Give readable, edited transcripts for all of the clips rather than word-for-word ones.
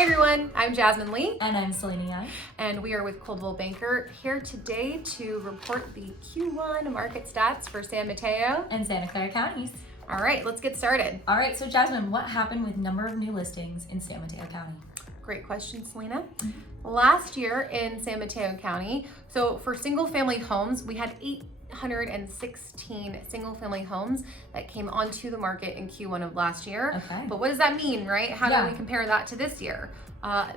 Hey everyone, I'm Jasmine Lee. And I'm Selena Young. And we are with Coldwell Banker here today to report the Q1 market stats for San Mateo and Santa Clara counties. All right, let's get started. All right, so Jasmine, what happened with number of new listings in San Mateo County? Great question, Selena. Last year in San Mateo County, so for single family homes, we had 816 single family homes that came onto the market in Q1 of last year. Okay. But what does that mean, right? How do we compare that to this year?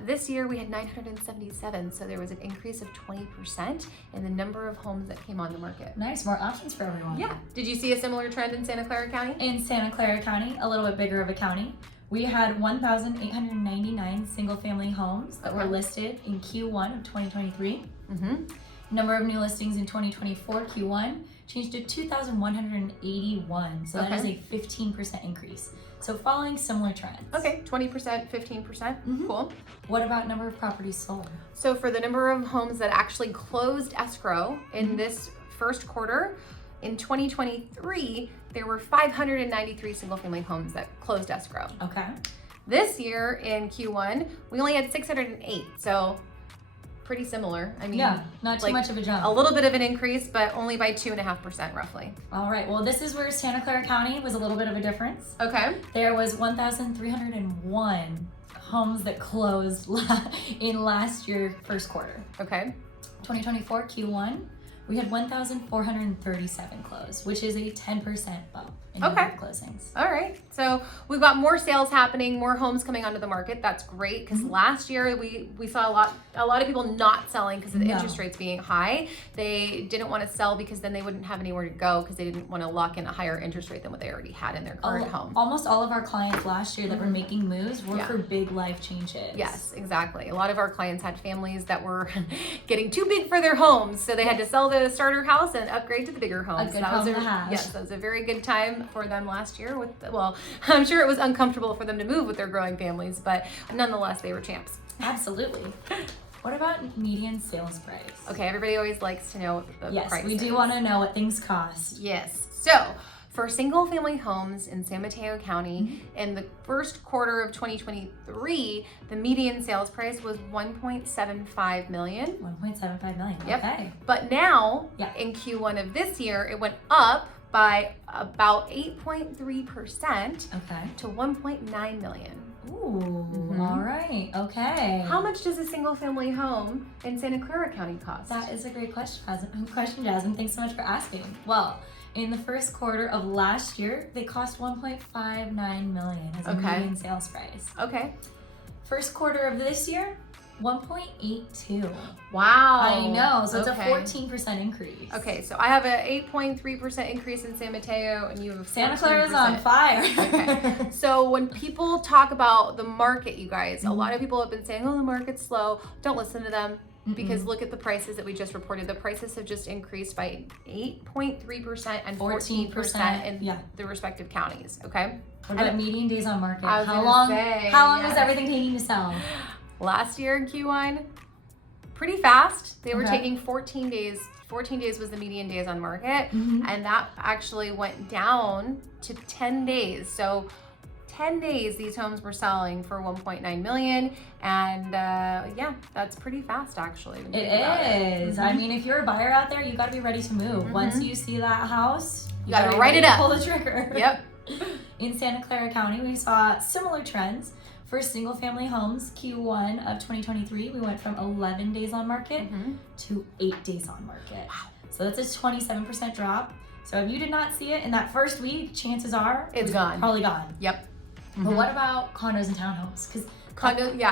This year we had 977, so there was an increase of 20% in the number of homes that came on the market. Nice, more options for everyone. Yeah. Did you see a similar trend in Santa Clara County? In Santa Clara County, a little bit bigger of a county, we had 1,899 single family homes that were listed in Q1 of 2023. Number of new listings in 2024 Q1 changed to 2,181, so that is a 15% increase. So following similar trends. Okay, 20%, 15%, cool. What about number of properties sold? So for the number of homes that actually closed escrow in this first quarter, in 2023, there were 593 single family homes that closed escrow. Okay. This year in Q1, we only had 608, so pretty similar. I mean, not too much of a jump. A little bit of an increase, but only by 2.5% roughly. All right, well, this is where Santa Clara County was a little bit of a difference. Okay. There was 1,301 homes that closed in last year first quarter. Okay. 2024 Q1, we had 1,437 closed, which is a 10% bump in number of closings. All right. So we've got more sales happening, more homes coming onto the market. That's great because last year we saw a lot of people not selling because of the interest rates being high. They didn't want to sell because then they wouldn't have anywhere to go because they didn't want to lock in a higher interest rate than what they already had in their current home. Almost all of our clients last year that were making moves were for big life changes. Yes, exactly. A lot of our clients had families that were getting too big for their homes, so they had to sell the starter house and upgrade to the bigger home. A good home to have. Yes, that was a very good time for them last year. I'm sure it was uncomfortable for them to move with their growing families, but nonetheless, they were champs. Absolutely. What about median sales price? Okay, everybody always likes to know what the price is. Yes, we do want to know what things cost. Yes. So, for single family homes in San Mateo County, in the first quarter of 2023, the median sales price was $1.75 million. $1.75 million, Yep. Okay. But now, in Q1 of this year, it went up by about 8.3% to $1.9 million. Ooh, all right, okay. How much does a single family home in Santa Clara County cost? That is a great question, Jasmine. Thanks so much for asking. Well, in the first quarter of last year, they cost $1.59 million as a median sales price. Okay. First quarter of this year, 1.82. Wow. I know, so it's a 14% increase. Okay, so I have an 8.3% increase in San Mateo, and you have Santa Clara's on fire. Okay. So when people talk about the market, you guys, a lot of people have been saying, oh, the market's slow. Don't listen to them. Because look at the prices that we just reported. The prices have just increased by 8.3% and 14% in the respective counties. Okay. What about median days on market? How long was everything taking to sell? Last year in Q1, pretty fast. They were taking 14 days. 14 days was the median days on market, and that actually went down to 10 days. So 10 days these homes were selling for 1.9 million, and that's pretty fast actually. It is. I mean, if you're a buyer out there, you got to be ready to move. Once you see that house, you got to write it up. Pull the trigger. Yep. In Santa Clara County, we saw similar trends. For single family homes, Q1 of 2023, we went from 11 days on market to 8 days on market. Wow. So that's a 27% drop. So if you did not see it in that first week, chances are it's gone. Probably gone. Yep. But what about condos and townhomes? Because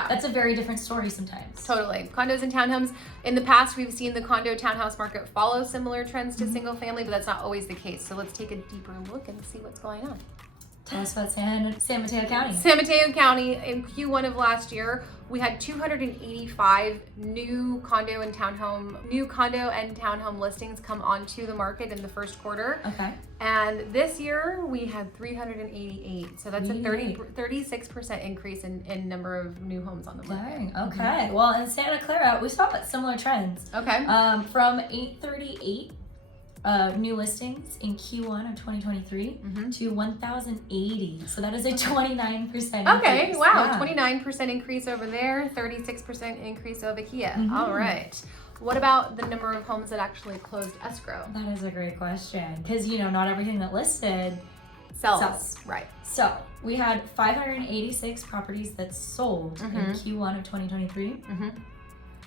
that's a very different story sometimes. Totally. Condos and townhomes. In the past, we've seen the condo townhouse market follow similar trends to single family, but that's not always the case. So let's take a deeper look and see what's going on. Tell us about San Mateo County. San Mateo County, in Q1 of last year, we had 285 new condo and townhome listings come onto the market in the first quarter. Okay. And this year we had 388. So that's a 36% increase in number of new homes on the market. Dang, okay. Well, in Santa Clara, we saw similar trends. Okay. From 838 new listings in Q1 of 2023 to 1,080. So that is a 29% Okay, increase. wow, Yeah. 29% increase over there, 36% increase over here. All right. What about the number of homes that actually closed escrow? That is a great question, because not everything that listed Sells. Right. So we had 586 properties that sold in Q1 of 2023.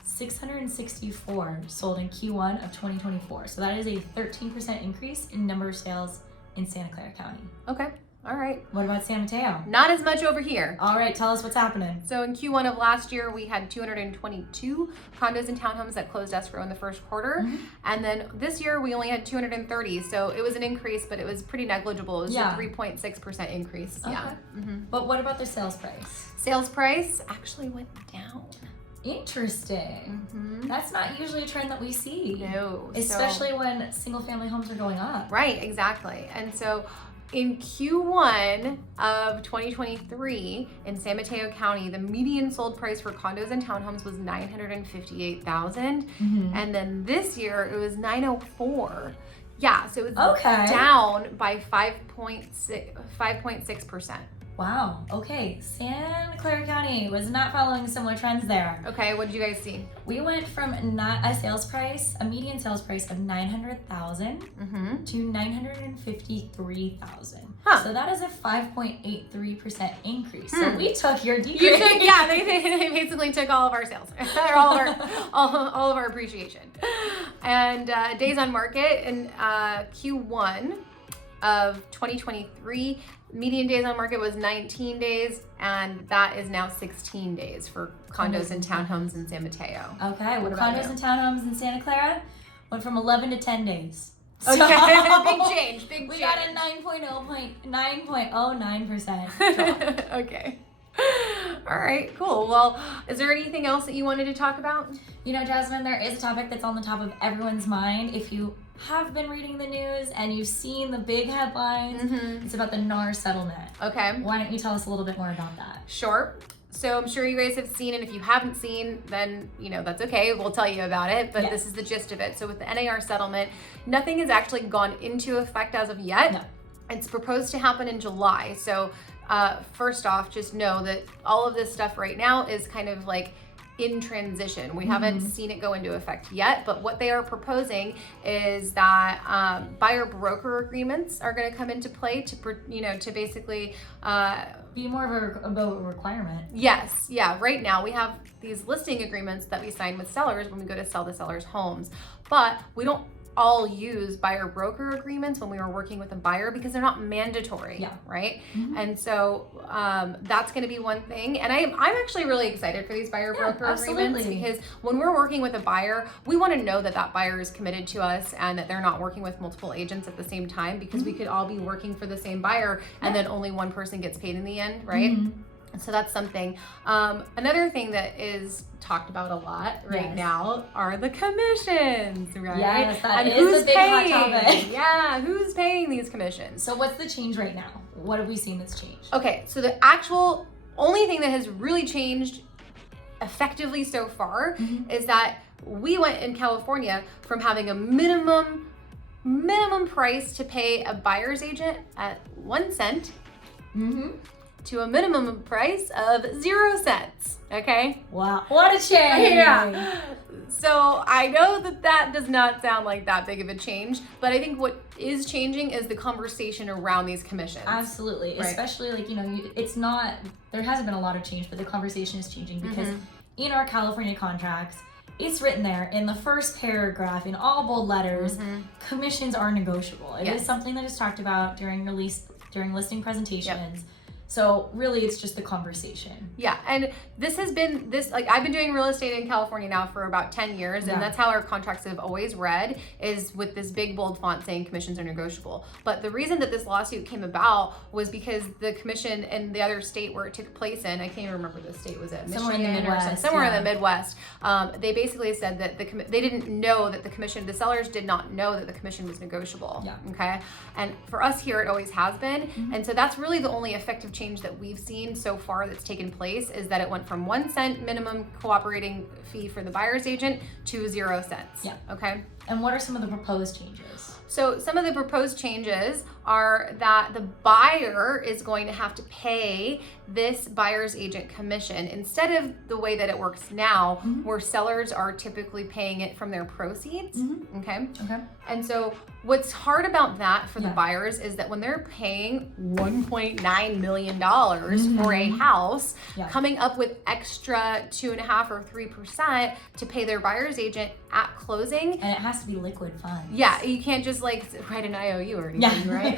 664 sold in Q1 of 2024. So that is a 13% increase in number of sales in Santa Clara County. Okay. All right. What about San Mateo? Not as much over here. All right, tell us what's happening. So in Q1 of last year, we had 222 condos and townhomes that closed escrow in the first quarter. And then this year, we only had 230. So it was an increase, but it was pretty negligible. It was a 3.6% increase. Okay. Yeah. But what about the sales price? Sales price actually went down. Interesting. That's not usually a trend that we see. No. Especially when single family homes are going up. Right, exactly. And so in Q1 of 2023 in San Mateo County, the median sold price for condos and townhomes was $958,000. And then this year it was $904,000. Yeah, so it was down by 5.6%. Wow. Okay. Santa Clara County was not following similar trends there. Okay. What did you guys see? We went from not a median sales price of $900,000 to $953,000. So that is a 5.83% increase. So we took your decrease. Yeah, they basically took all of our sales, or all of our appreciation. And days on market in Q1 of 2023. Median days on market was 19 days, and that is now 16 days for condos and townhomes in San Mateo. Okay, well, condos and townhomes in Santa Clara went from 11 to 10 days. Okay, big change. We got a 9.09% drop. Okay. All right, cool. Well, is there anything else that you wanted to talk about? Jasmine, there is a topic that's on the top of everyone's mind. If you have been reading the news and you've seen the big headlines, it's about the NAR settlement. Okay. Why don't you tell us a little bit more about that? Sure. So I'm sure you guys have seen, and if you haven't seen, then, that's okay. We'll tell you about it, but this is the gist of it. So with the NAR settlement, nothing has actually gone into effect as of yet. No. It's proposed to happen in July. So first off, just know that all of this stuff right now is kind of like in transition. We haven't seen it go into effect yet, but what they are proposing is that buyer broker agreements are going to come into play to basically be more of a requirement. Yes, yeah. Right now we have these listing agreements that we sign with sellers when we go to sell the sellers' homes, but we don't all use buyer broker agreements when we were working with a buyer because they're not mandatory, right? And so that's going to be one thing. And I'm actually really excited for these buyer broker agreements because when we're working with a buyer, we want to know that that buyer is committed to us and that they're not working with multiple agents at the same time, because we could all be working for the same buyer and then only one person gets paid in the end, right? So that's something. Another thing that is talked about a lot now are the commissions, right? Yes, that is a big hot topic. Yeah, who's paying these commissions? So what's the change right now? What have we seen that's changed? Okay, so the actual only thing that has really changed effectively so far is that we went in California from having a minimum price to pay a buyer's agent at 1 cent to a minimum price of 0 cents. Okay? Wow. What a change. Yeah. So I know that does not sound like that big of a change, but I think what is changing is the conversation around these commissions. Absolutely. Right. Especially it's not, there hasn't been a lot of change, but the conversation is changing because in our California contracts, it's written there in the first paragraph in all bold letters, commissions are negotiable. It is something that is talked about during listing presentations. So really it's just the conversation. Yeah, and this has been I've been doing real estate in California now for about 10 years, and that's how our contracts have always read, is with this big bold font saying commissions are negotiable. But the reason that this lawsuit came about was because the commission in the other state where it took place in, I can't even remember what the state was at, somewhere in the Midwest. Somewhere in the Midwest. They basically said that they didn't know that the sellers did not know that the commission was negotiable. Yeah. Okay. And for us here, it always has been. And so that's really the only effective change that we've seen so far that's taken place, is that it went from 1 cent minimum cooperating fee for the buyer's agent to 0 cents. Yeah. Okay. And what are some of the proposed changes? So some of the proposed changes are that the buyer is going to have to pay this buyer's agent commission instead of the way that it works now, where sellers are typically paying it from their proceeds. Okay. And so what's hard about that for the buyers is that when they're paying $1.9 million for a house, coming up with extra 2.5% or 3% to pay their buyer's agent at closing. And it has to be liquid funds. Yeah, you can't just like write an IOU or anything, right?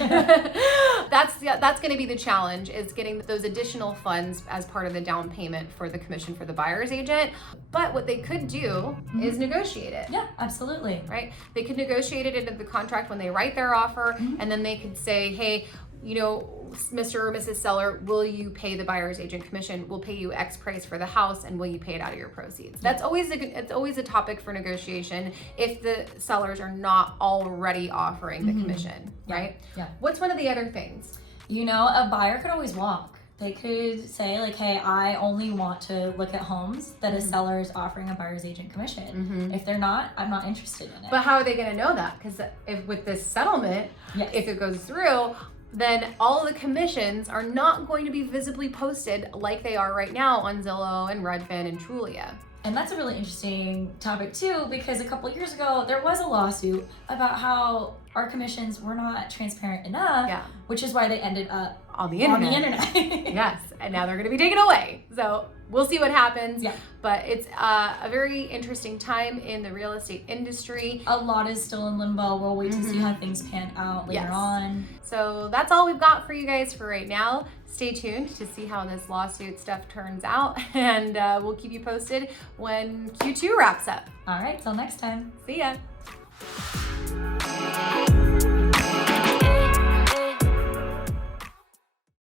That's going to be the challenge, is getting those additional funds as part of the down payment for the commission for the buyer's agent. But what they could do is negotiate it. Yeah, absolutely. Right? They could negotiate it into the contract when they write their offer, and then they could say, hey, you know, Mr. or Mrs. Seller, will you pay the buyer's agent commission? We'll pay you X price for the house, and will you pay it out of your proceeds? That's always it's always a topic for negotiation if the sellers are not already offering the commission, right? Yeah. What's one of the other things? You know, a buyer could always walk. They could say like, hey, I only want to look at homes that a seller is offering a buyer's agent commission. If they're not, I'm not interested in it. But how are they going to know that? Because if with this settlement, if it goes through, then all of the commissions are not going to be visibly posted like they are right now on Zillow and Redfin and Trulia. And that's a really interesting topic too, because a couple years ago, there was a lawsuit about how our commissions were not transparent enough, which is why they ended up on the internet. Yes, and now they're going to be taken away. So we'll see what happens. But it's a very interesting time in the real estate industry. A lot is still in limbo. We'll wait to see how things pan out later on. So that's all we've got for you guys for right now. Stay tuned to see how this lawsuit stuff turns out, and we'll keep you posted when Q2 wraps up. All right, till next time. See ya.